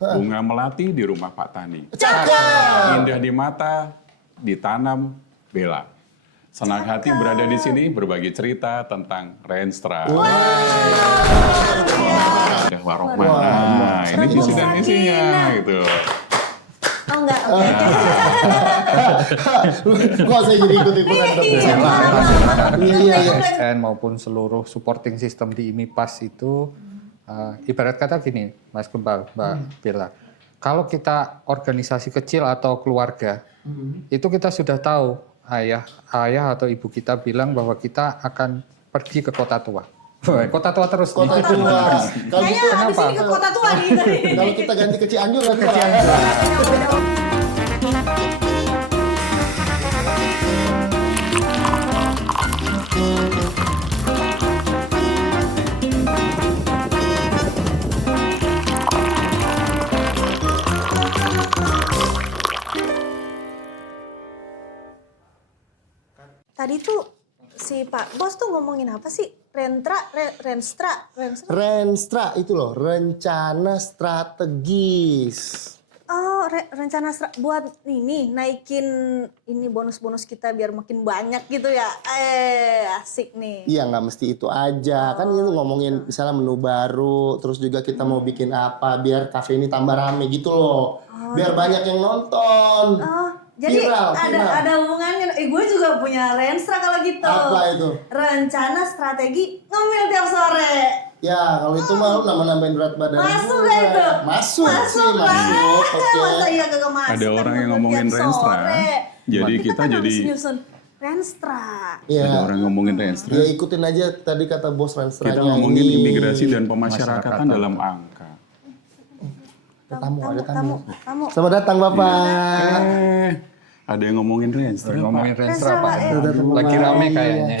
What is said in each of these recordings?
Bunga melati di rumah Pak Tani. Cakep. Indah di mata, ditanam bela. Senang hati berada di sini berbagi cerita tentang Renstra. Udah warohmah. Nah, ini visi dan misinya gitu. Oh enggak, oke. Kok saya jadi ikut-ikutan dok? Iya. ASN maupun seluruh supporting system di IMIPAS itu ibarat kata gini, Mas Gembal, Mbak Bella. Kalau kita organisasi kecil atau keluarga, itu kita sudah tahu ayah atau ibu kita bilang bahwa kita akan pergi ke kota tua. Kota tua terus. Kota tua. Kayaknya abis ini ke kota tua nih. Kalau kita ganti ke Cianjur kan? Tadi tuh si Pak Bos tuh ngomongin apa sih? Renstra. Renstra itu loh, rencana strategis. Oh, rencana buat ini naikin ini bonus-bonus kita biar makin banyak gitu ya. Asik nih. Iya, nggak mesti itu aja. Kan itu ngomongin misalnya menu baru, terus juga kita mau bikin apa biar kafe ini tambah rame gitu loh. Biar banyak yang nonton. Oh, jadi Viral. ada hubungannya. Gue juga punya Renstra kalau gitu. Apa itu? Rencana strategi ngemil tiap sore. Ya, kalau itu mah lu nambahin berat badan. Masuk gue. gak itu? Masuk sih, masuk. Oke. Masa iya kagak masuk? Ada orang kan yang udah ngomongin tiap Renstra. sore. Jadi kita kan jadi harus nyusun Renstra. Ya. ada orang ngomongin Renstra. Ya ikutin aja tadi kata bos Renstranya. Kita ngomongin ini. imigrasi dan pemasyarakatan dalam angka. Ada tamu. Tamu. Selamat datang Bapak. Ada yang ngomongin Renstra. Ngomongin Renstra, Renstra Pak. Pak, ya. Lagi rame kayaknya.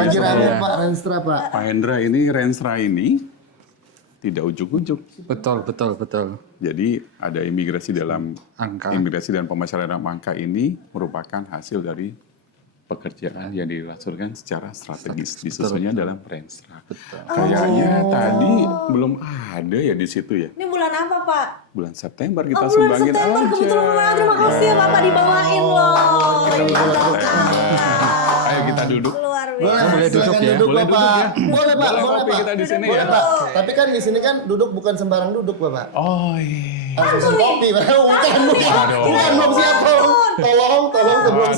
Lagi rame Pak Renstra Pak. Pak Hendra, ini Renstra ini tidak ujuk-ujuk. Betul. Jadi ada imigrasi dalam Angka. imigrasi dan pemasyarakatan dalam angka ini merupakan hasil dari pekerjaan yang dilaksanakan secara strategis, disusunnya dalam Renstra. Kayaknya tadi belum ada ya di situ ya. Ini bulan apa, Pak? Bulan September kita Oh, bulan sumbangin September. aja. Kebetulan banget. Terima kasih ya, Bapak. Dibawain loh. Ini Ayo kita duduk. luar biasa. Boleh duduk silakan ya? Duduk, Boleh Bapak. duduk ya? Boleh Pak, Boleh boleh kopi Pak. kita di sini Boleh ya. Pak. Tapi kan di sini kan duduk bukan sembarang duduk Bapak. Oh iya. Langsung kopi, bukan belum siap tolong sebelum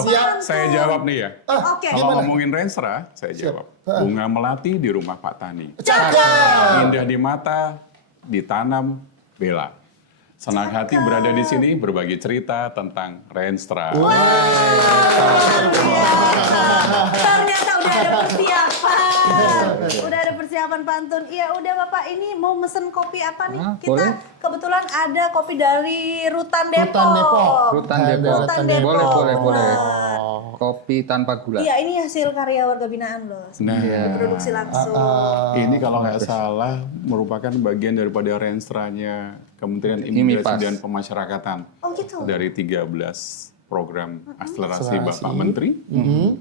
siap. Saya jawab nih ya. Oke. Kalau ngomongin Renstra, saya jawab. Bunga melati di rumah Pak Tani. Cakep. Indah di mata, ditanam bela. Senang hati berada di sini berbagi cerita tentang Renstra. Ternyata udah ada persiapan. Udah ada persiapan pantun. Iya, udah Bapak, ini mau mesen kopi apa nih? Kita boleh. kebetulan ada kopi dari Rutan Depok. Rutan Depok. Rutan Ada Depok. Rutan Depok. Boleh. Wah. Kopi tanpa gula. Iya, ini hasil karya warga binaan loh. Nah, Diproduksi langsung. ini kalau nggak salah merupakan bagian daripada Renstranya Kementerian Imigrasi IMIPAS. dan Pemasyarakatan. Oh gitu. Dari 13 program akselerasi Bapak Menteri.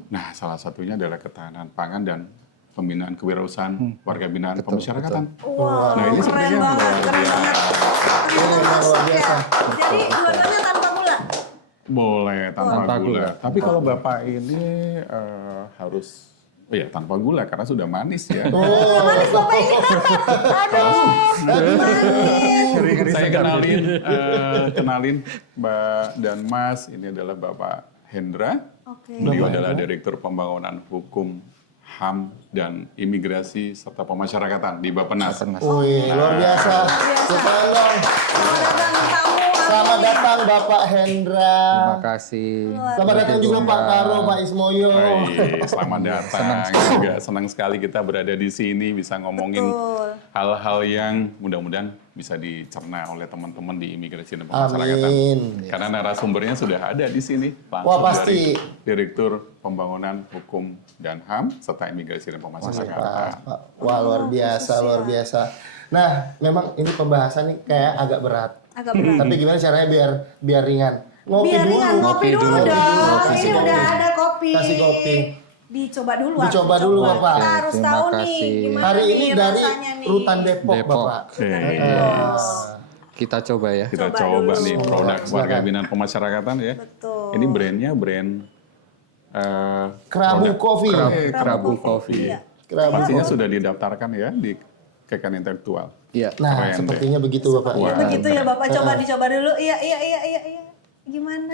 Nah, salah satunya adalah ketahanan pangan dan pembinaan kewirausahaan warga binaan pemasyarakatan. Wow, Nah, ini keren sepertinya banget, luar keren biasa. banget. Luar biasa. Jadi dua-duanya tanpa gula. Boleh tanpa Tanpa gula. gula. Tapi kalau Bapak ini harus tanpa gula karena sudah manis ya. Manis Bapak ini. Aduh, manis. Saya kenalin Mbak dan Mas, ini adalah Bapak Hendra. Oke. Beliau adalah Direktur Pembangunan Hukum, HAM, dan Imigrasi serta Pemasyarakatan di Bappenas. Wih, luar biasa. Tepuk tangan. Selamat datang Bapak Hendra. Terima kasih. Selamat datang juga Pak Karo, Pak Ismoyo. Baik, selamat datang. Juga senang sekali kita berada di sini bisa ngomongin hal-hal yang mudah-mudahan bisa dicerna oleh teman-teman di Imigrasi dan Pemasyarakatan. Amin. Karena narasumbernya sudah ada di sini langsung Wah, pasti. dari Direktur Pembangunan Hukum dan HAM serta Imigrasi dan Pemasyarakatan. Wah, luar biasa. Nah, memang ini pembahasan nih kayak agak berat. Agak berat. Tapi gimana caranya biar ringan? Biar ringan, ngopi dulu dong. Kasih Ini kopi. udah ada kopi. Kasih kopi. Dicoba dulu. Dicoba dulu, Bapak. Kita harus Terima tahu nih kasih. gimana Hari nih ini dari rasanya nih. Rutan Depok, Depok. Bapak. Oke. Kita coba ya. Kita Coba coba dulu. nih produk Silakan. warga binaan pemasyarakatan ya. Betul. Ini brandnya brand Kerabu produk- Coffee. Kerabu Coffee. Iya. Kerabu. Pastinya sudah didaftarkan ya di Kekayaan Intelektual. Iya. Nah, Keren deh. sepertinya begitu Bapak. Ya begitu ya Bapak, coba dicoba dulu. Iya. Gimana?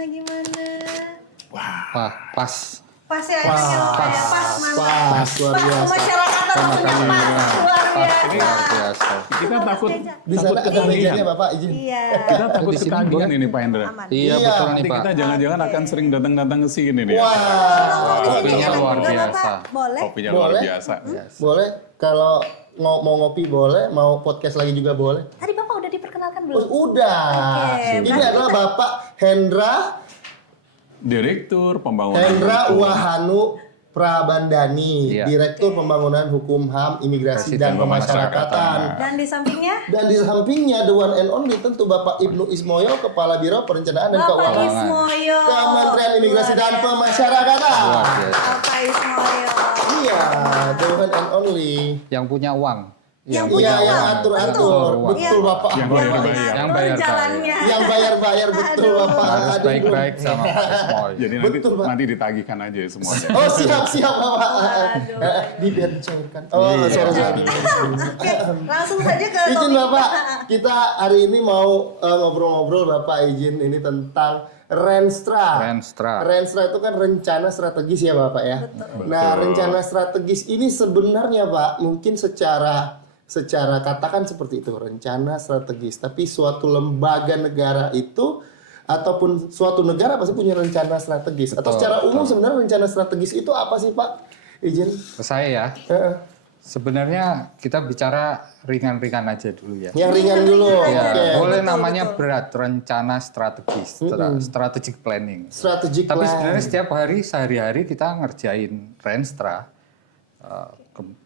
Wah, pas. Pas ya enaknya Bapak ya, pas mantap. Pas, luar Pas biasa. pemasyarakatan tentunya pas, luar biasa. Luar biasa. Kita takut Di sana ada mejanya Bapak, izin. Iya. kita takut Di sini ketagihan ini Pak Hendra. Aman. Iya, Iya. betul nih Nanti Pak. kita jangan-jangan akan sering datang-datang ke sini nih. Wah, Nongkrong di sini Kopinya enak luar juga, biasa. Bapak. Boleh? Kopinya luar Boleh. biasa. boleh kalau mau ngopi boleh, mau podcast lagi juga boleh. Tadi Bapak udah diperkenalkan Oh, belum? udah. Oke, Ini berarti adalah Bapak Hendra Direktur Pembangunan Hendra Hukum. Wahanu Prabandani, Iya. Direktur Pembangunan Hukum HAM Imigrasi dan Pemasyarakatan. Dan di sampingnya Dan di sampingnya the one and only tentu Bapak Ibnu Ismoyo, Kepala Biro Perencanaan dan Bapak Keuangan Ismoyo. Kementerian Imigrasi Luar dan biasa. Pemasyarakatan. Luar biasa. Bapak Ismoyo. Iya, the one and only. Yang punya uang. Yang Iya, punya yang uang. atur-atur. Betul. Betul Bapak. Yang bayar-bayar. Yang bayar-bayar. jalannya. Yang bayar-bayar betul Bapak. Harus Aduh. baik-baik sama Pak Ismoy. Jadi nanti, Betul, Pak. nanti ditagihkan aja ya semuanya. Oh siap Bapak. Waduh. Biar dicairkan. Oh Iya. sorry. Oke, langsung saja ke Izin topik Bapak, kita. kita hari ini mau ngobrol-ngobrol Bapak izin ini tentang Renstra. Renstra. Renstra itu kan rencana strategis ya Bapak ya. Nah, rencana strategis ini sebenarnya Pak mungkin secara katakan seperti itu, rencana strategis. Tapi suatu lembaga negara itu ataupun suatu negara pasti punya rencana strategis. Atau Betul, secara umum betul. sebenarnya rencana strategis itu apa sih Pak? Izin. Ke saya ya. Heeh. Sebenarnya kita bicara ringan-ringan aja dulu ya. Yang ringan dulu. Ya, Oke. boleh namanya berat, rencana strategis, strategic planning. Strategic Tapi plan. sebenarnya setiap hari, sehari-hari kita ngerjain Renstra.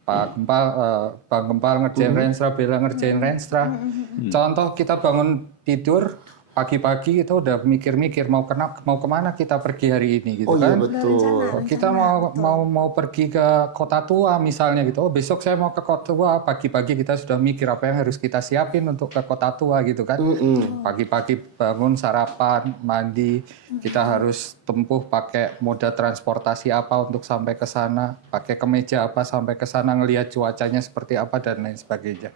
Bang Gempal ngerjain Renstra, Bella ngerjain Renstra. Contoh kita bangun tidur, pagi-pagi kita udah mikir-mikir mau kemana kita pergi hari ini gitu Oh iya kan. betul. Kita mau pergi ke Kota Tua misalnya gitu. Oh besok saya mau ke Kota Tua. Pagi-pagi kita sudah mikir apa yang harus kita siapin untuk ke Kota Tua gitu kan. Pagi-pagi bangun sarapan, mandi. Kita harus tempuh pakai moda transportasi apa untuk sampai ke sana. Pakai kemeja apa sampai ke sana, ngelihat cuacanya seperti apa dan lain sebagainya.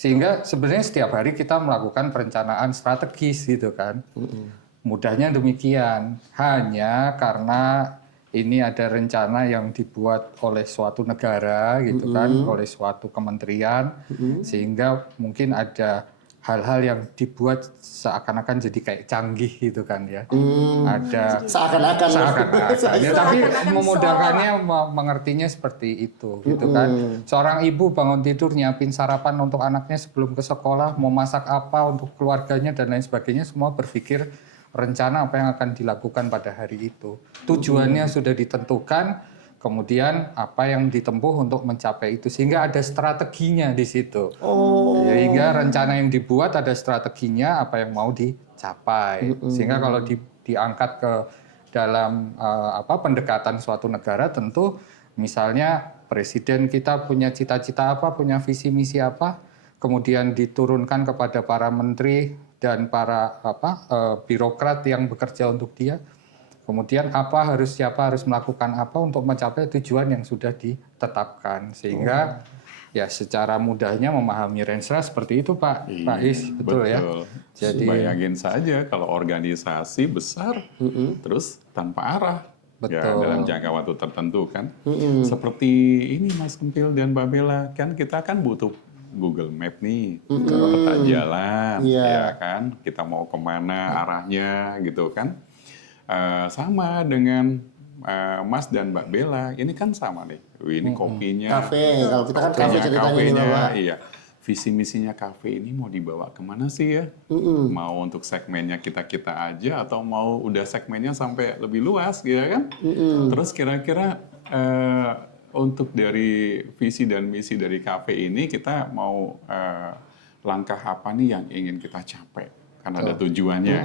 Sehingga sebenarnya setiap hari kita melakukan perencanaan strategis gitu kan. Mudahnya demikian. Hanya karena ini ada rencana yang dibuat oleh suatu negara gitu kan, oleh suatu kementerian, sehingga mungkin ada hal-hal yang dibuat seakan-akan jadi kayak canggih gitu kan ya. Ada Seakan-akan. ya, tapi memudahkannya mengertinya seperti itu gitu kan. Seorang ibu bangun tidur nyiapin sarapan untuk anaknya sebelum ke sekolah, mau masak apa untuk keluarganya dan lain sebagainya, semua berpikir rencana apa yang akan dilakukan pada hari itu. Tujuannya sudah ditentukan, kemudian apa yang ditempuh untuk mencapai itu, sehingga ada strateginya di situ. Sehingga rencana yang dibuat ada strateginya apa yang mau dicapai. Sehingga kalau diangkat ke dalam pendekatan suatu negara, tentu misalnya presiden kita punya cita-cita apa, punya visi misi apa, kemudian diturunkan kepada para menteri dan para birokrat yang bekerja untuk dia. Kemudian siapa harus melakukan apa untuk mencapai tujuan yang sudah ditetapkan, sehingga ya secara mudahnya memahami Renstra seperti itu Pak Is, betul ya. Jadi bayangin saja kalau organisasi besar terus tanpa arah. Ya, Betul. dalam jangka waktu tertentu kan. Seperti ini Mas Kempil dan Mbak Bella, kan kita kan butuh Google Map nih, peta jalan, ya kan. Kita mau kemana arahnya gitu kan. Sama dengan Mas dan Mbak Bella, ini kan sama nih. Ini kopinya. Kafe, kalau kita kan kafe ceritanya ini Bapak. Iya. Visi misinya kafe ini mau dibawa kemana sih ya? Mau untuk segmennya kita aja atau mau udah segmennya sampai lebih luas gitu kan? Terus kira-kira untuk dari visi dan misi dari kafe ini kita mau langkah apa nih yang ingin kita capai? Kan ada tujuannya.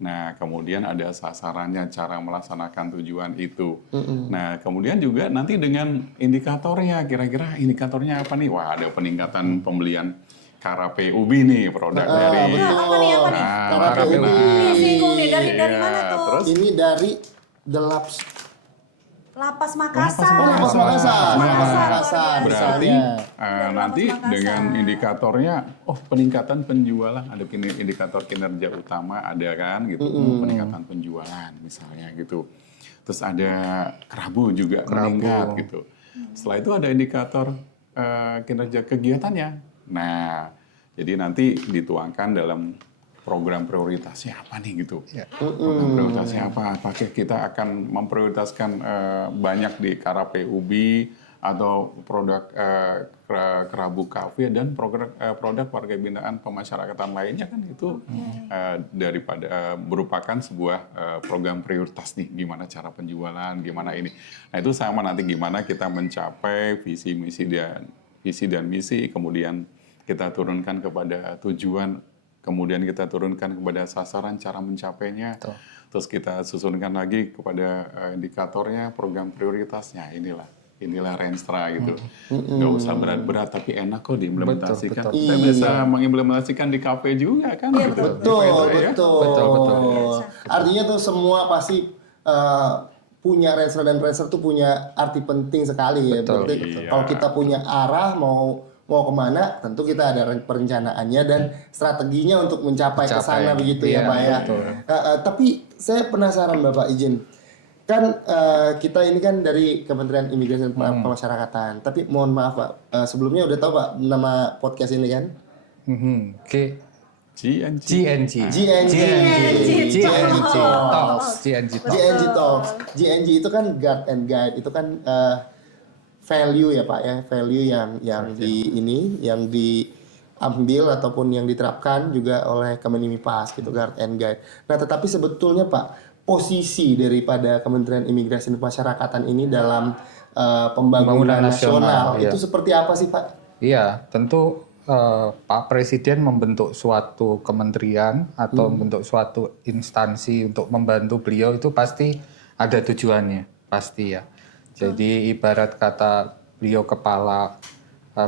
Nah, kemudian ada sasarannya, cara melaksanakan tujuan itu. Nah, kemudian juga nanti dengan indikatornya, kira-kira indikatornya apa nih? Wah, ada peningkatan pembelian KRAP-UB nih produk dari. betul. Apa nih, apa nih? Nah, KRAP-UB. Nih, singgung nih, dari Iya, mana tuh? terus? Ini dari The Labs. Lapas Makassar. Lapas Makassar. Makassar. Berarti Misalnya. nanti Makassar. dengan indikatornya, peningkatan penjualan, ada indikator kinerja utama ada kan gitu, peningkatan penjualan misalnya gitu. Terus ada kerabu juga meningkat gitu. Setelah itu ada indikator kinerja kegiatannya. Nah, jadi nanti dituangkan dalam program prioritasnya apa nih gitu. Program prioritasnya apa? Apakah kita akan memprioritaskan banyak di KRAP-UB atau produk kerabu kafe dan produk warga binaan pemasyarakatan lainnya kan itu daripada merupakan sebuah program prioritas nih, gimana cara penjualan, gimana ini. Nah itu sama nanti gimana kita mencapai visi dan misi, kemudian kita turunkan kepada tujuan, kemudian kita turunkan kepada sasaran, cara mencapainya, terus kita susunkan lagi kepada indikatornya, program prioritasnya. Inilah Renstra gitu. Nggak usah berat-berat, tapi enak kok diimplementasikan. Betul. Kita bisa mengimplementasikan di kafe juga kan gitu. Betul. Artinya tuh semua pasti punya Renstra, dan Renstra tuh punya arti penting sekali ya. Berarti kalau kita punya arah mau kemana, tentu kita ada perencanaannya dan strateginya untuk mencapai ke sana begitu ya Pak ya. Tapi saya penasaran Bapak, izin. Kan kita ini kan dari Kementerian Imigrasi dan Pemasyarakatan. Tapi mohon maaf Pak, sebelumnya udah tahu Pak nama podcast ini kan? GNG itu kan Guard and Guide, itu kan value ya Pak ya, value yang diambil ataupun yang diterapkan juga oleh Kemenimipas gitu, Guard and Guide. Nah, tetapi sebetulnya Pak, posisi daripada Kementerian Imigrasi dan Pemasyarakatan ini dalam pembangunan nasional itu seperti apa sih Pak? Iya, tentu Pak Presiden membentuk suatu kementerian atau membentuk suatu instansi untuk membantu beliau itu pasti ada tujuannya, pasti ya. Jadi ibarat kata beliau kepala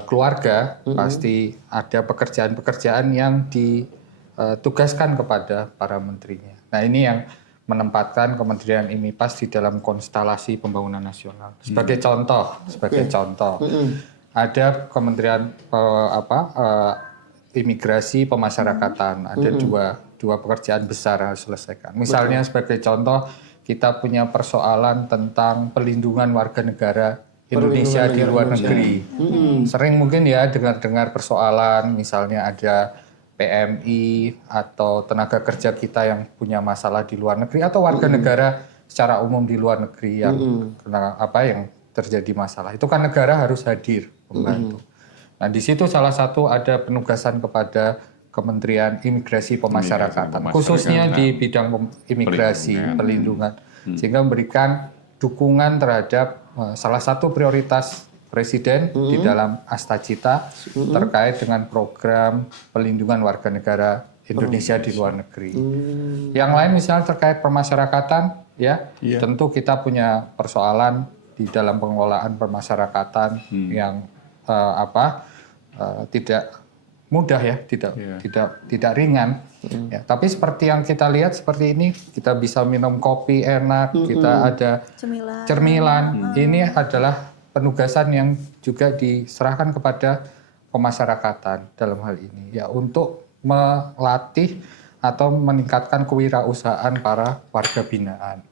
keluarga, pasti ada pekerjaan-pekerjaan yang ditugaskan kepada para menterinya. Nah ini yang menempatkan Kementerian IMIPAS di dalam konstelasi pembangunan nasional. Sebagai contoh, ada Kementerian Imigrasi Pemasyarakatan, ada dua pekerjaan besar yang harus diselesaikan. Misalnya sebagai contoh, kita punya persoalan tentang pelindungan warga negara Indonesia di luar negeri. Sering mungkin ya dengar persoalan, misalnya ada PMI atau tenaga kerja kita yang punya masalah di luar negeri atau warga negara secara umum di luar negeri yang yang terjadi masalah. Itu kan negara harus hadir membantu. Nah, di situ salah satu ada penugasan kepada Kementerian Imigrasi Pemasyarakatan, khususnya di bidang imigrasi, pelindungan, sehingga memberikan dukungan terhadap salah satu prioritas Presiden di dalam Astacita terkait dengan program pelindungan warga negara Indonesia di luar negeri. Yang lain misalnya terkait pemasyarakatan, tentu kita punya persoalan di dalam pengelolaan pemasyarakatan yang tidak mudah ya, tidak ringan. Ya, tapi seperti yang kita lihat seperti ini, kita bisa minum kopi enak, kita ada cemilan. Ini adalah penugasan yang juga diserahkan kepada pemasyarakatan dalam hal ini, ya, untuk melatih atau meningkatkan kewirausahaan para warga binaan.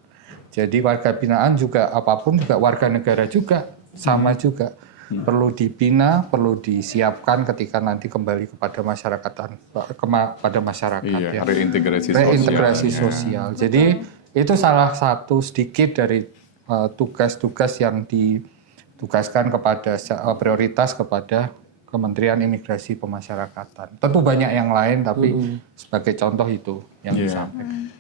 Jadi warga binaan juga apapun juga warga negara juga sama juga. Perlu dibina, perlu disiapkan ketika nanti kembali kepada pada masyarakat. Iya, reintegrasi sosial. Jadi itu salah satu sedikit dari tugas-tugas yang ditugaskan kepada prioritas kepada Kementerian Imigrasi Pemasyarakatan. Tentu banyak yang lain, tapi sebagai contoh itu yang disampaikan.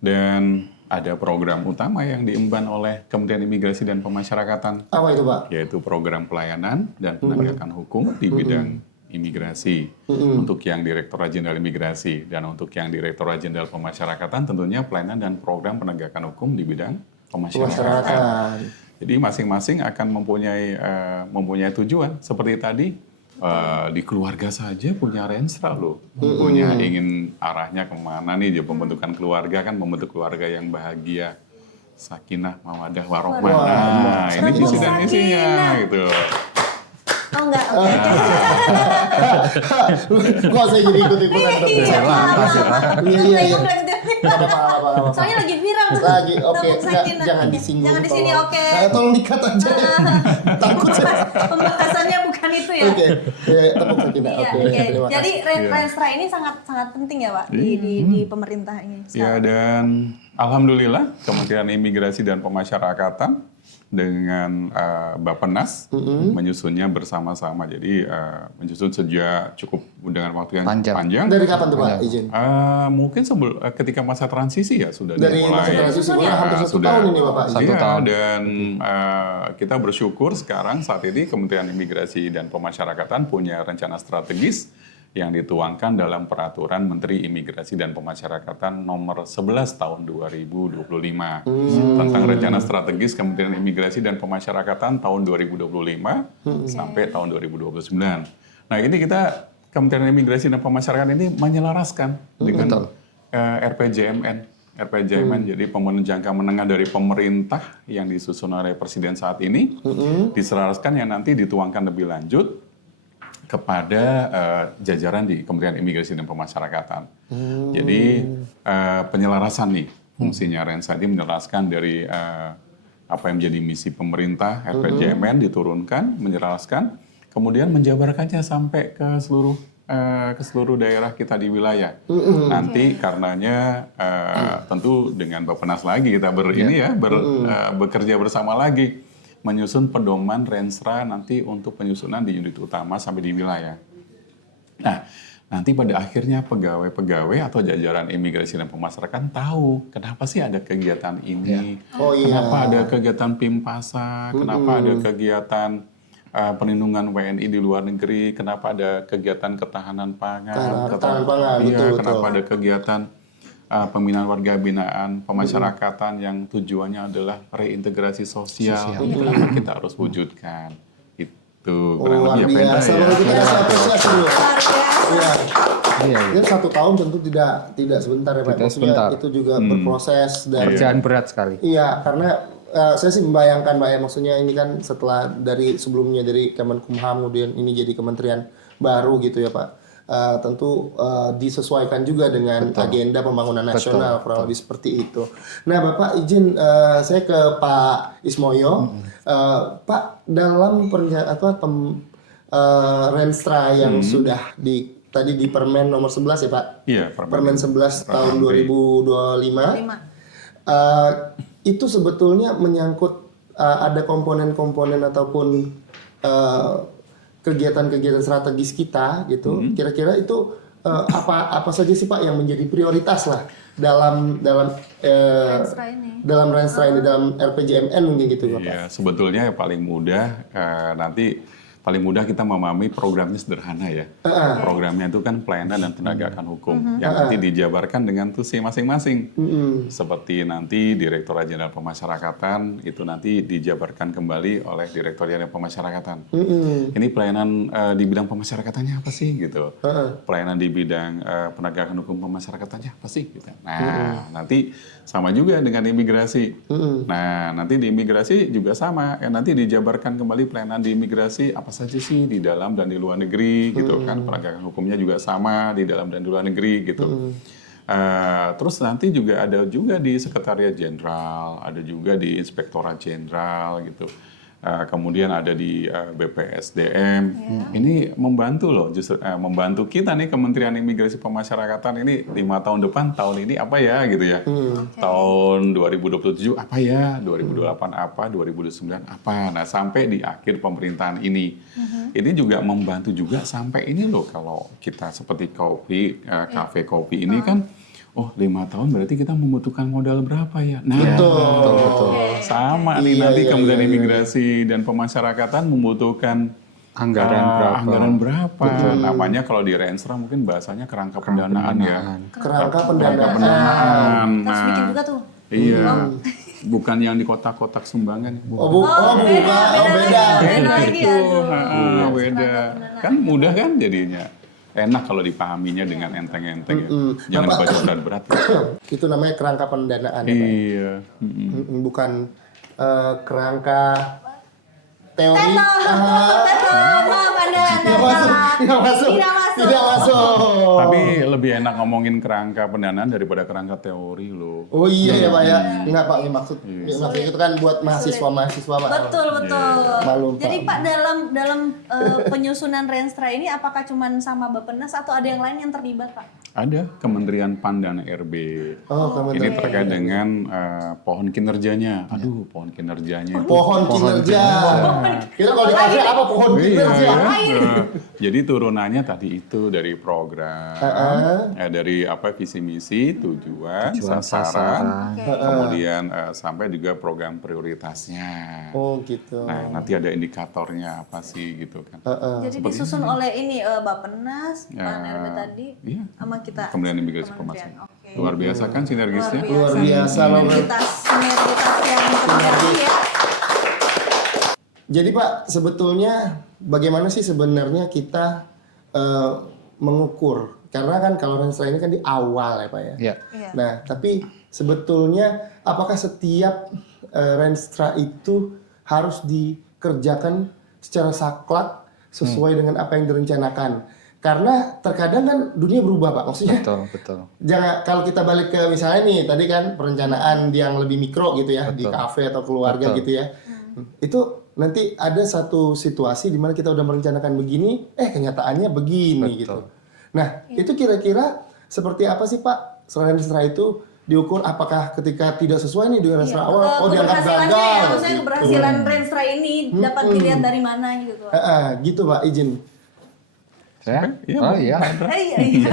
Dan ada program utama yang diemban oleh Kementerian Imigrasi dan Pemasyarakatan. Apa itu, Pak? Yaitu program pelayanan dan penegakan hukum di bidang imigrasi. Untuk yang Direktorat Jenderal Imigrasi dan untuk yang Direktorat Jenderal Pemasyarakatan tentunya pelayanan dan program penegakan hukum di bidang pemasyarakatan. Jadi masing-masing akan mempunyai tujuan. Seperti tadi Di keluarga saja punya renstra loh, punya ingin arahnya kemana nih, dia pembentukan keluarga kan, membentuk keluarga yang bahagia, sakinah, mawadah, warohmah. Nah, ini visi dan misinya gitu. Oh enggak, oke. Kok saya jadi ikut-ikutan Iya, iya. iya. Apa-apa. Soalnya lagi viral tuh. Lagi, oke. Tepuk Enggak, sakinah. jangan Oke. disinggung. Jangan di sini, tolong. oke. Tolong dikat aja. Takut saya. Pembahasannya bukan itu ya. Oke, tepuk sakinah. Iya, Oke, oke. terima Jadi kasih. Renstra ini sangat penting ya, Pak, di pemerintah ini. Ya, dan alhamdulillah Kementerian Imigrasi dan Pemasyarakatan dengan Bappenas menyusunnya bersama-sama. Jadi menyusun sejak cukup dengan waktu yang panjang. Dari kapan tuh Pak izin? Mungkin ketika masa transisi ya sudah Dari masa dimulai. transisi, hampir 1 tahun ini Bapak. Iya, dan kita bersyukur sekarang saat ini Kementerian Imigrasi dan Pemasyarakatan punya rencana strategis yang dituangkan dalam Peraturan Menteri Imigrasi dan Pemasyarakatan Nomor 11 Tahun 2025 tentang rencana strategis Kementerian Imigrasi dan Pemasyarakatan tahun 2025 sampai tahun 2029. Nah, ini kita Kementerian Imigrasi dan Pemasyarakatan ini menyelaraskan dengan RPJMN. Jadi pembangunan jangka menengah dari pemerintah yang disusun oleh Presiden saat ini diselaraskan yang nanti dituangkan lebih lanjut kepada jajaran di Kementerian Imigrasi dan Pemasyarakatan. Jadi penyelarasan nih fungsinya Renstra ini menjelaskan dari apa yang menjadi misi pemerintah RPJMN diturunkan, menyelaraskan, kemudian menjabarkannya sampai ke seluruh daerah kita di wilayah. Nanti karenanya tentu dengan Bappenas lagi kita bekerja bersama lagi. Menyusun pedoman Renstra nanti untuk penyusunan di unit utama sampai di wilayah. Nah, nanti pada akhirnya pegawai-pegawai atau jajaran imigrasi dan pemasyarakatan tahu kenapa sih ada kegiatan ini, kenapa ada kegiatan PIMPASA, kenapa ada kegiatan perlindungan WNI di luar negeri, kenapa ada kegiatan ketahanan pangan, kenapa ada kegiatan pembinaan warga binaan pemasyarakatan yang tujuannya adalah reintegrasi sosial. Ini kenapa kita harus wujudkan itu kurang lebih ya biasa. Ini 1 tahun tentu tidak sebentar ya Pak. Maksudnya itu juga berproses dan kerjaan berat sekali. Iya, karena saya sih membayangkan Pak ya, maksudnya ini kan setelah dari sebelumnya dari Kemenkumham kemudian ini jadi kementerian baru gitu ya Pak. Tentu disesuaikan juga dengan agenda pembangunan nasional, kurang lebih seperti itu. Nah, Bapak izin saya ke Pak Ismoyo. Pak, dalam Renstra yang sudah tadi di Permen nomor 11 ya Pak? Iya, Permen 11 tahun 2025. Itu sebetulnya menyangkut ada komponen-komponen ataupun kegiatan-kegiatan strategis kita gitu. Kira-kira itu apa saja sih Pak yang menjadi prioritas lah dalam Renstra ini, dalam RPJMN mungkin gitu Pak. Iya, sebetulnya yang paling mudah paling mudah kita memahami programnya sederhana ya. Programnya itu kan pelayanan dan penegakan hukum yang nanti dijabarkan dengan tusi masing-masing. Seperti nanti Direktorat Jenderal Pemasyarakatan itu nanti dijabarkan kembali oleh Direktorat Jenderal Pemasyarakatan. Ini pelayanan di bidang pemasyarakatannya apa sih gitu. Pelayanan di bidang penegakan hukum pemasyarakatannya apa sih gitu. Nah, nanti sama juga dengan imigrasi. Nah, nanti di imigrasi juga sama. Nanti dijabarkan kembali pelayanan di imigrasi apa saja sih di dalam dan di luar negeri gitu kan. Penegakan hukumnya juga sama di dalam dan di luar negeri gitu. Terus nanti juga ada juga di Sekretariat Jenderal, ada juga di Inspektorat Jenderal gitu. Kemudian ada di BPSDM. Ini membantu loh, justru membantu kita nih Kementerian Imigrasi Pemasyarakatan ini 5 tahun depan, tahun ini apa ya gitu ya. Tahun 2027 apa ya, 2028 apa, 2029 apa. Nah, sampai di akhir pemerintahan ini. Ini juga membantu juga sampai ini loh, kalau kita seperti kafe kopi ini kan, oh 5 tahun berarti kita membutuhkan modal berapa ya? Nah, Betul. sama nih nanti Kementerian Imigrasi dan Pemasyarakatan membutuhkan anggaran berapa? Namanya kalau di Renstra mungkin bahasanya kerangka pendanaan ya. Kerangka pendanaan. Nah, Harus bikin juga tuh. iya. Bukan yang di kotak-kotak sumbangan. Beda. Beda lagi ya. Beda. Kan mudah kan jadinya. Enak kalau dipahaminya dengan enteng-enteng ya. Jangan dibaca berat-berat. Itu namanya kerangka pendanaan. Ya, Pak? Iya. Bukan kerangka teori. Maaf Anda salah. Tidak masuk. Tapi lebih enak ngomongin kerangka pendanaan daripada kerangka teori loh. Oh iya ya Pak ya. Enggak Pak, ya maksud itu kan buat mahasiswa-mahasiswa Pak. Betul. Malum, Pak. Jadi Pak dalam penyusunan Renstra ini apakah cuma sama Bappenas atau ada yang lain yang terlibat Pak? Ada Kementerian PAN dan RB. Oh, Ini terkait dengan pohon kinerjanya. Aduh, pohon kinerjanya. Pohon kinerja. Kira kalau di kafe apa pohon kinerja? Nah, jadi turunannya tadi itu dari program, dari visi misi, tujuan, sasaran, kemudian sampai juga program prioritasnya. Oh gitu. Nah, nanti ada indikatornya apa sih gitu kan. Jadi disusun oleh ini Bappenas, Ya, PAN RB tadi, iya. sama kita. Kemudian Imigrasi Informasi. Oke. Luar biasa kan sinergisnya? Luar biasa loh. Sinergitas yang terjadi ya. Jadi Pak, sebetulnya bagaimana sih sebenarnya kita mengukur? Karena kan kalau Renstra ini kan di awal ya Pak ya. Ya. Iya. Nah, tapi sebetulnya apakah setiap Renstra itu harus dikerjakan secara saklek sesuai dengan apa yang direncanakan? Karena terkadang kan dunia berubah Pak, maksudnya. Betul. Jangan kalau kita balik ke misalnya nih tadi kan perencanaan yang lebih mikro gitu ya di kafe atau keluarga gitu ya. Itu nanti ada satu situasi di mana kita udah merencanakan begini, kenyataannya begini gitu. Nah, itu kira-kira seperti apa sih Pak? Renstra itu diukur apakah ketika tidak sesuai nih dengan Renstra awal, dianggap gagal. Ya, maksudnya keberhasilan Renstra ini dapat dilihat dari mana gitu. Gitu Pak, izin. Saya? Iya, Oh iya. Iya.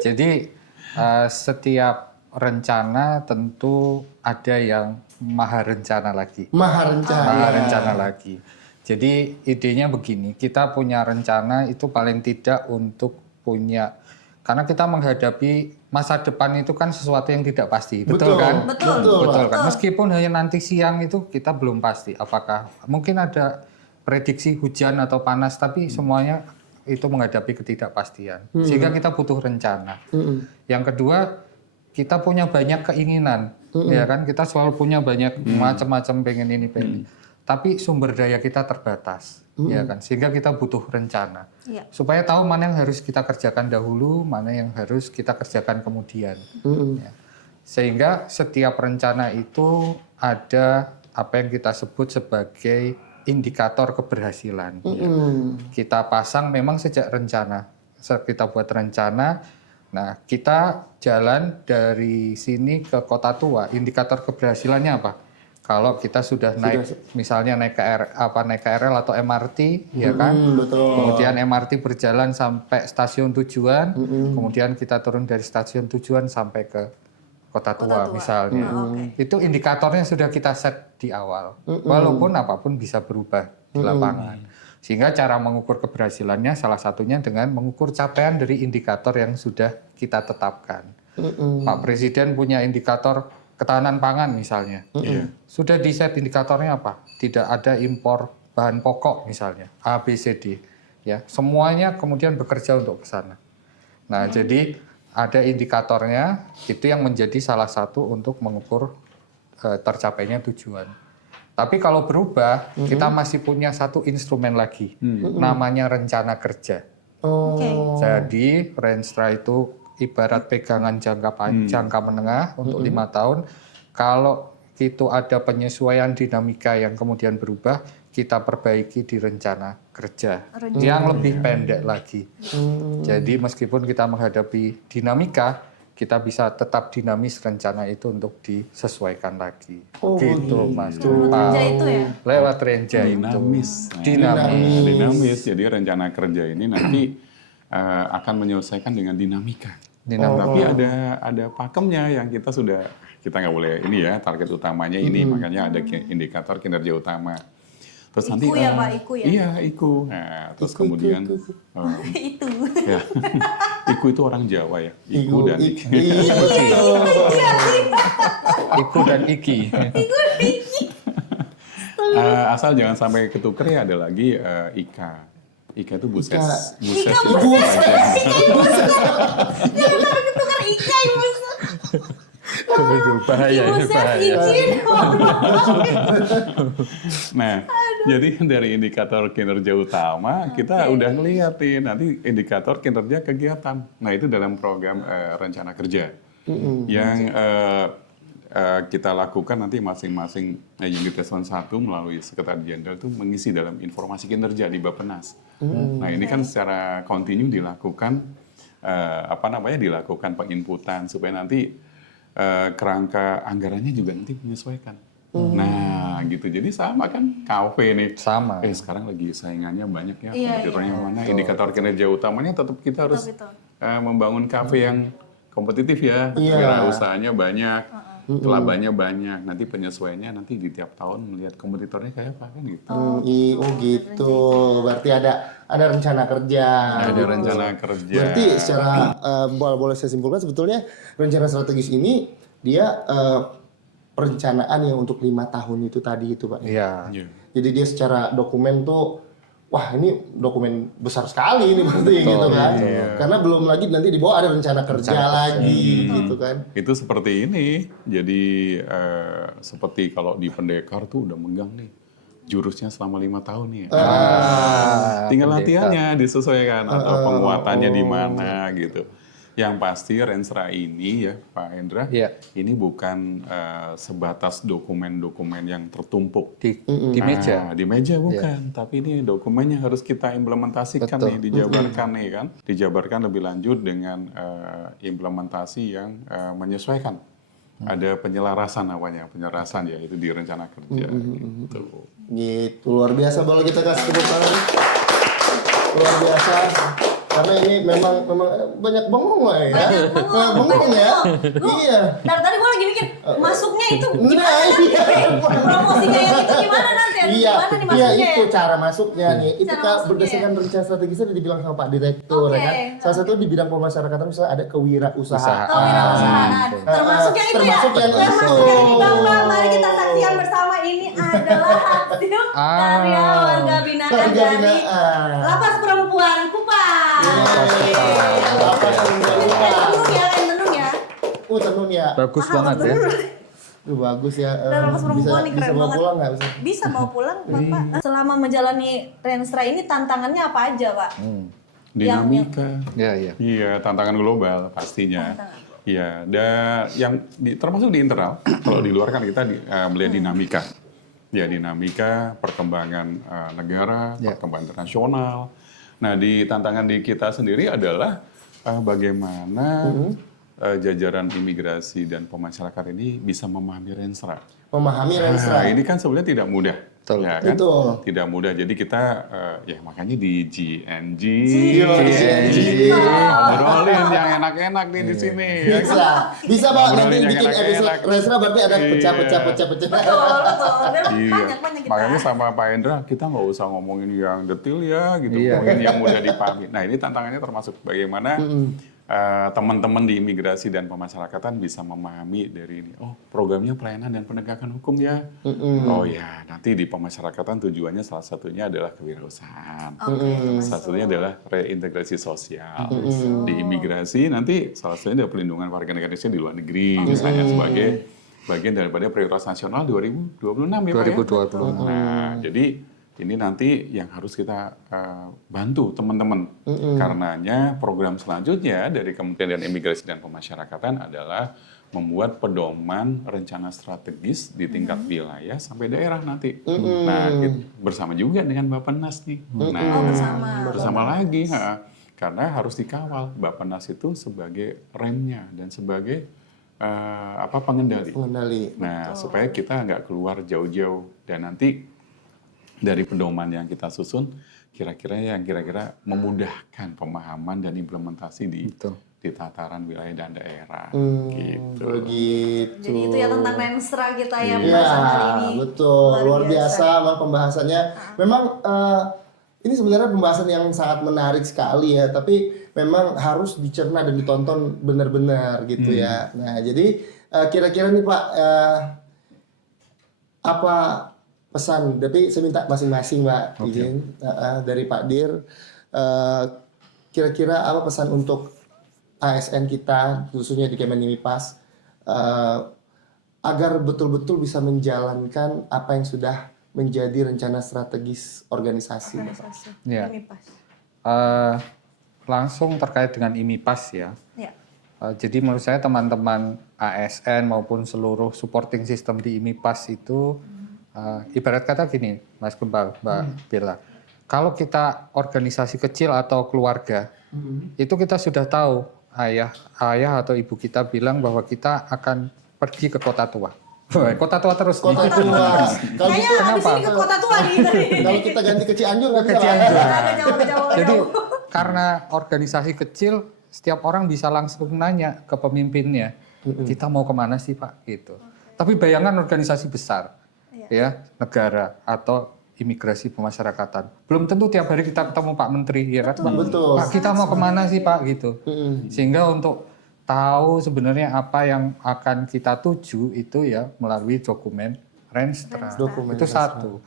Jadi setiap rencana tentu ada yang maha rencana lagi. Maha Rencana lagi. Jadi idenya begini, kita punya rencana itu paling tidak untuk punya, karena kita menghadapi masa depan itu kan sesuatu yang tidak pasti, betul kan? Betul kan. Meskipun hanya nanti siang itu kita belum pasti, apakah mungkin ada prediksi hujan atau panas, tapi semuanya itu menghadapi ketidakpastian. Sehingga kita butuh rencana. Yang kedua, kita punya banyak keinginan, ya kan? Kita selalu punya banyak macam-macam pengen ini pengen. Tapi sumber daya kita terbatas, ya kan? Sehingga kita butuh rencana. Iya. Supaya tahu mana yang harus kita kerjakan dahulu, mana yang harus kita kerjakan kemudian. Ya. Sehingga setiap rencana itu ada apa yang kita sebut sebagai indikator keberhasilan. Ya. Kita pasang memang sejak rencana. Kita buat rencana. Nah, kita jalan dari sini ke Kota Tua. Indikator keberhasilannya apa? Kalau kita sudah naik, misalnya naik KRL atau MRT, ya kan? Betul. Kemudian MRT berjalan sampai stasiun tujuan, kemudian kita turun dari stasiun tujuan sampai ke Kota Tua misalnya. Itu indikatornya sudah kita set di awal. Walaupun apapun bisa berubah di lapangan. Sehingga cara mengukur keberhasilannya salah satunya dengan mengukur capaian dari indikator yang sudah kita tetapkan. Pak Presiden punya indikator ketahanan pangan misalnya. Sudah di set indikatornya apa? Tidak ada impor bahan pokok misalnya, A, B, C, D. Ya, semuanya kemudian bekerja untuk ke sana. Nah, jadi ada indikatornya, itu yang menjadi salah satu untuk mengukur tercapainya tujuan. Tapi kalau berubah, kita masih punya satu instrumen lagi, namanya rencana kerja. Jadi Renstra itu ibarat pegangan jangka menengah untuk 5 tahun. Kalau itu ada penyesuaian dinamika yang kemudian berubah, kita perbaiki di rencana kerja yang lebih pendek lagi. Jadi meskipun kita menghadapi dinamika, kita bisa tetap dinamis rencana itu untuk disesuaikan lagi. Gitu Mas. Renja itu ya? Lewat renja itu. Dinamis. Jadi rencana kerja ini nanti akan menyelesaikan dengan dinamika. Tapi ada pakemnya yang kita nggak boleh ini ya, target utamanya ini, makanya ada indikator kinerja utama. Terus nanti IKU ya Pak, IKU ya? Iya, IKU. Nah, terus kemudian Itu. ya. IKU itu orang Jawa ya. IKU dan Iya betul. Iku dan Iki. Asal jangan sampai ketuker ya, ada lagi Ika. Ika itu buses. Buses. Ika itu buses. aja. Jangan sampai ketukar Ika ibu. Aduh, bahaya Ibu ini saya bahaya. izin. Nah, jadi dari indikator kinerja utama kita udah ngeliatin nanti indikator kinerja kegiatan. Nah, itu dalam program rencana kerja yang kita lakukan nanti masing-masing unit eselon 1 melalui Sekretariat Jenderal itu mengisi dalam informasi kinerja di Bappenas. Nah, ini kan secara kontinu dilakukan dilakukan penginputan supaya nanti kerangka anggarannya juga nanti menyesuaikan. Nah, gitu. Jadi sama kan KV nih. Sama. Sekarang lagi saingannya banyak ya. Iya, Kompetitornya mana? Indikator kinerja utamanya tetap kita harus membangun KV yang kompetitif ya. Iya. Usahanya banyak. Labanya banyak, nanti penyesuaiannya nanti di tiap tahun melihat kompetitornya kayak apa kan gitu. Oh gitu. Berarti ada rencana kerja. Ada rencana kerja. Berarti secara boleh saya simpulkan sebetulnya rencana strategis ini dia perencanaan yang untuk 5 tahun itu tadi itu Pak. Iya. Iya. Jadi dia secara dokumen tuh wah ini dokumen besar sekali ini berarti gitu kan. Karena belum lagi nanti di bawah ada rencana kerja lagi gitu kan. Itu seperti ini. Jadi seperti kalau di pendekar tuh udah megang nih jurusnya selama 5 tahun nih. Tinggal latihannya disesuaikan atau penguatannya di mana gitu. Yang pasti Renstra ini ya Pak Hendra, ini bukan sebatas dokumen-dokumen yang tertumpuk Di meja. Di meja bukan, tapi ini dokumennya harus kita implementasikan nih, dijabarkan nih kan, dijabarkan lebih lanjut dengan implementasi yang menyesuaikan. Ada penyelarasan namanya, penyelarasan ya itu di rencana kerja. Gitu. Gitu luar biasa, boleh kita kasih tepuk tangan. Luar biasa. Karena ini memang banyak bengong lah ya. Banyak bengong ya. Iya. Dari tadi gue lagi mikir masuknya itu Nah, gimana nanti? iya. Promosinya yang itu gimana nanti? Iya, Gimana nih iya masuknya itu ya? cara masuknya nih. Itu Cara kan masuknya. berdasarkan rencana strategisnya udah dibilang sama Pak Direktur ya kan. Salah satu di bidang pemasyarakatan misalnya ada kewirausahaan. Kewirausahaan. Termasuk yang itu ya? Termasuk yang itu. Termasuk yang di bawah. Mari kita saksikan bersama ini adalah hasil karya warga binaan Warga dari binaan. Lapas Perempuan Kupang. Lapas Perempuan. Tenun ya, tenun ya. Tenun ya. Bagus banget ya. Bagus ya. Dan Lapas Perempuan nih bisa keren bawa banget. pulang nggak bisa? Bisa bawa pulang, Bapak. Selama menjalani Renstra ini tantangannya apa aja, Pak? Dinamika. Iya. Iya, tantangan global pastinya. Iya, dan yang termasuk di internal, kalau di luar kan kita melihat dinamika. Ya, dinamika, perkembangan negara, perkembangan internasional. Nah, di tantangan di kita sendiri adalah bagaimana jajaran imigrasi dan pemasyarakatan ini bisa memahami Renstra. Memahami Renstra. Nah, ini kan sebenarnya tidak mudah. Betul. Ya, kan? Betul. Tidak mudah. Jadi kita ya makanya di GNG ngobrolin yang enak-enak nih di sini. Ya kan? Bisa Pak, nanti Ngobrolin yang bikin episode enak-enak. Renstra berarti ada Iya. pecah. Betul, betul. Iya. Banyak kita. Makanya sama Pak Hendra kita nggak usah ngomongin yang detail ya gitu, Iya. ngomongin yang mudah dipahami. Nah ini tantangannya termasuk bagaimana teman-teman di imigrasi dan pemasyarakatan bisa memahami dari ini. Oh programnya pelayanan dan penegakan hukum ya. Oh ya nanti di pemasyarakatan tujuannya salah satunya adalah kewirausahaan. Salah satunya adalah reintegrasi sosial. Di imigrasi nanti salah satunya adalah pelindungan warga negara Indonesia di luar negeri misalnya sebagai bagian daripada prioritas nasional 2026 ya Pak ya. 2026. Nah, jadi ini nanti yang harus kita bantu teman-teman. Karenanya program selanjutnya dari Kementerian Imigrasi dan Pemasyarakatan adalah membuat pedoman rencana strategis di tingkat wilayah sampai daerah nanti. Nah, bersama juga dengan Bappenas nih. Nah, bersama lagi. Karena harus dikawal. Bappenas itu sebagai remnya dan sebagai pengendali. Nah, supaya kita nggak keluar jauh-jauh dan nanti dari pedoman yang kita susun kira-kira memudahkan pemahaman dan implementasi di tataran wilayah dan daerah. Gitu. Begitu. Jadi itu ya tentang Renstra kita ya Iya, pembahasan hari ini. betul. Luar biasa Bang, pembahasannya. Memang Ini sebenarnya pembahasan yang sangat menarik sekali ya, tapi memang harus dicerna dan ditonton benar-benar gitu ya. Nah, jadi kira-kira nih Pak, apa pesan? Tapi saya minta masing-masing Pak, izin dari Pak Dir. Kira-kira apa pesan untuk ASN kita, khususnya di Kemenimipas, agar betul-betul bisa menjalankan apa yang sudah menjadi rencana strategis organisasi. Ya. IMIPAS. Langsung terkait dengan IMIPAS ya. Ya. Jadi menurut saya teman-teman ASN maupun seluruh supporting system di IMIPAS itu ibarat kata gini, Mas Gembal, Mbak Bella. Kalau kita organisasi kecil atau keluarga, itu kita sudah tahu ayah atau ibu kita bilang bahwa kita akan pergi ke kota tua. Kota tua terus. Kota tua. Kalau Kayaknya gitu, abis ini ke kota tua nih. kalau kita ganti ke Cianjur nggak bisa. Cianjur. Kejauh. Jadi karena organisasi kecil, setiap orang bisa langsung nanya ke pemimpinnya, kita mau kemana sih Pak? Gitu. Tapi bayangan organisasi besar, ya negara atau imigrasi pemasyarakatan. Belum tentu tiap hari kita ketemu Pak Menteri, ya kan? Betul. Pak kita mau kemana sih Pak? Gitu. Sehingga untuk tahu sebenarnya apa yang akan kita tuju itu ya melalui dokumen Renstra. Itu satu.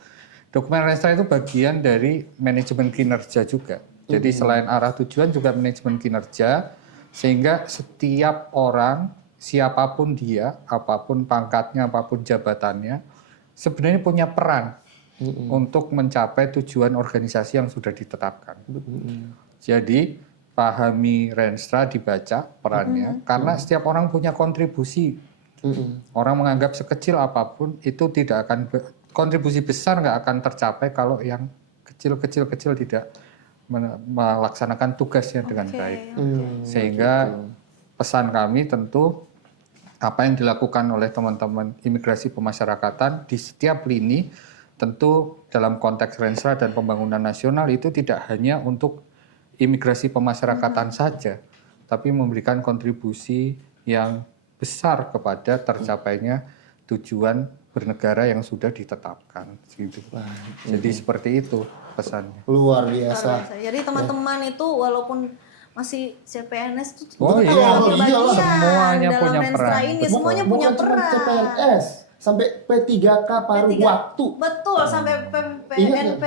Dokumen Renstra itu bagian dari manajemen kinerja juga. Jadi selain arah tujuan juga manajemen kinerja, sehingga setiap orang siapapun dia, apapun pangkatnya, apapun jabatannya, sebenarnya punya peran untuk mencapai tujuan organisasi yang sudah ditetapkan. Jadi pahami Renstra, dibaca perannya, karena setiap orang punya kontribusi. Orang menganggap sekecil apapun itu tidak akan kontribusi besar nggak akan tercapai kalau yang kecil-kecil tidak melaksanakan tugasnya dengan baik. Sehingga pesan kami tentu apa yang dilakukan oleh teman-teman imigrasi pemasyarakatan di setiap lini tentu dalam konteks Renstra dan pembangunan nasional itu tidak hanya untuk imigrasi pemasyarakatan saja, tapi memberikan kontribusi yang besar kepada tercapainya tujuan bernegara yang sudah ditetapkan. Gitu. Jadi seperti itu pesannya. Luar biasa. Jadi teman-teman itu walaupun masih CPNS itu Oh iya, bagian semuanya dalam punya Renstra peran. ini, semuanya punya Bukan cuma peran. CPNS, sampai P3K paruh P3. waktu. Betul, sampai Iya, PNP.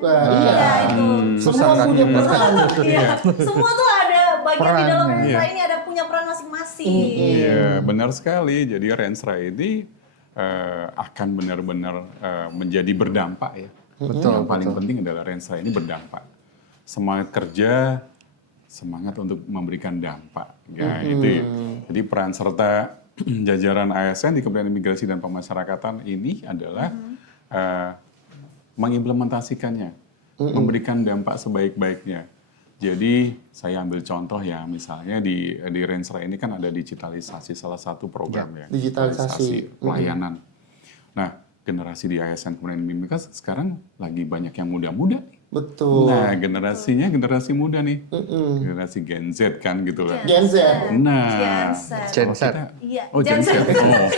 Wah, Iya itu. Semua punya peran. Iya. Semua tuh ada bagian di dalam Perannya. Renstra ini ada punya peran masing-masing. Iya, benar sekali. Jadi Renstra ini akan benar-benar menjadi berdampak ya. Betul, Yang paling penting adalah Renstra ini berdampak. Semangat kerja, semangat untuk memberikan dampak. Ya, itu ya. Jadi peran serta jajaran ASN di Kementerian Imigrasi dan Pemasyarakatan ini adalah mengimplementasikannya, memberikan dampak sebaik-baiknya. Jadi saya ambil contoh ya, misalnya di Renstra ini kan ada digitalisasi salah satu program ya, digitalisasi. pelayanan. Nah, generasi di ASN kemudian Mimikas sekarang lagi banyak yang muda-muda. Betul. Nah, generasinya generasi muda nih, generasi Gen Z kan gitu lah. Gen Z. Nah, Gen Z. Iya. oh Gen Z. Oh.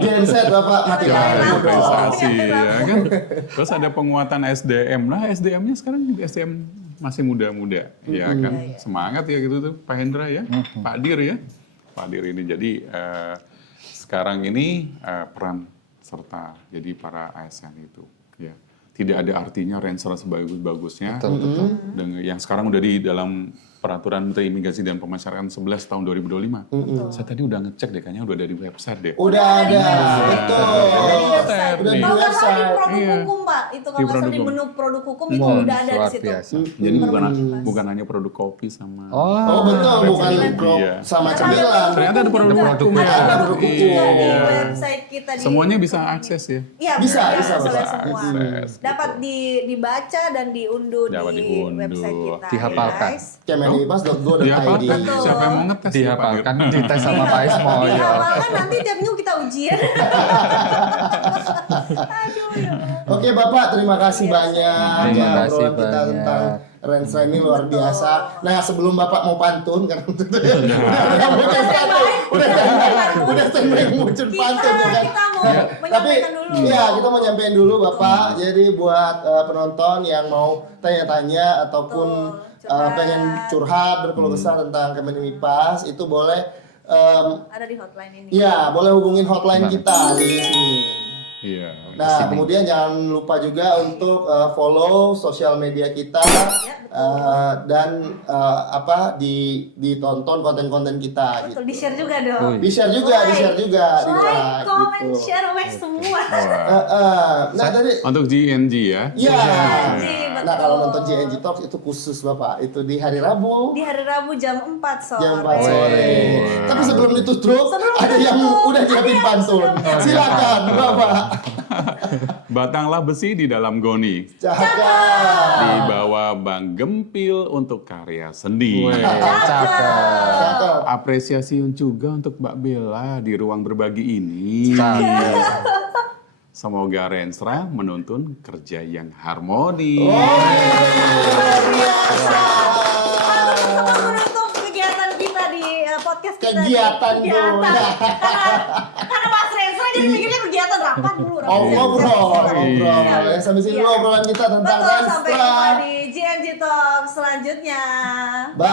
Gen Z Bapak mati Ya, lampu dong. investasi ya kan. Terus ada penguatan SDM. Nah, SDM-nya sekarang SDM masih muda-muda. Ya kan. Semangat ya gitu tuh Pak Hendra ya. Pak Dir ya. Pak Dir ini jadi sekarang ini peran serta jadi para ASN itu ya. Tidak ada artinya Renstra sebagus-bagusnya. Dengan yang sekarang udah di dalam Peraturan Menteri Imigrasi dan Pemasyarakatan 11 tahun 2025. Saya tadi udah ngecek deh, kayaknya udah dari website deh. Udah ada. Betul. Udah di Kalau nggak salah di website. produk Iya. hukum Pak, itu Di kalau nggak salah produk di hukum. menu produk hukum itu udah ada di Luar situ. biasa. Jadi bukan hanya produk kopi sama. Oh betul, bukan grup Iya. sama cemilan. Ternyata ada produk hukum ya. Ada produk hukum. Juga di Iya. website kita di Semuanya bisa akses ya. Iya, Bisa, iya, bisa akses akses. semua. Akses, Dapat dibaca dan diunduh Dapat di diunduh. website kita. Dihafalkan. guys. Kemenimipas.go.id. Dihafalkan. Betul. Siapa yang mau ngetes? Dihafalkan, dites sama Pak Ismo. Ya. Dihafalkan nanti tiap minggu kita ujian. Aduh, ya. Oke Bapak, terima kasih banyak Terima ya kasih obrolan kita banyak. tentang Renstra ini luar biasa. Nah sebelum Bapak mau pantun karena udah standby muncul pantun ya kan. Kita mau Tapi menyampaikan dulu. iya, kita mau nyampein dulu Bapak. Jadi buat penonton yang mau tanya-tanya ataupun curhat. pengen curhat berkeluh kesah tentang Kemenimipas itu boleh Ada di hotline ini. iya, boleh hubungin hotline kita di sini. Iya. Nah, kemudian jangan lupa juga untuk follow sosial media kita dan ditonton konten-konten kita gitu. Betul, di-share juga dong. Di-share juga, di Like, like comment, gitu. share, like semua. Nah, tadi Untuk GNG ya. iya. GNG, betul. Nah, kalau nonton GNG Talks itu khusus Bapak, itu di hari Rabu Di hari Rabu jam 4 sore. jam 4 sore. Tapi sebelum ditutup ada yang udah nyiapin pantun. Silakan Bapak. Batanglah besi di dalam goni. Cakep. Di bawah Bang Gempil untuk karya seni. Weh, cakep. Cakep. Apresiasi juga untuk Mbak Bella di ruang berbagi ini. Cakep. Semoga Rensra menuntun kerja yang harmoni. Untuk kegiatan kita di podcast kita. Kegiatan dulu. Karena Mas Rensra jadi mikirnya kegiatan rapat dulu. Ngobrol. Iya. Ya, sampai sini Iya. obrolan kita tentang Betul, sampai jumpa Renstra. di GNG Talk selanjutnya. Bye.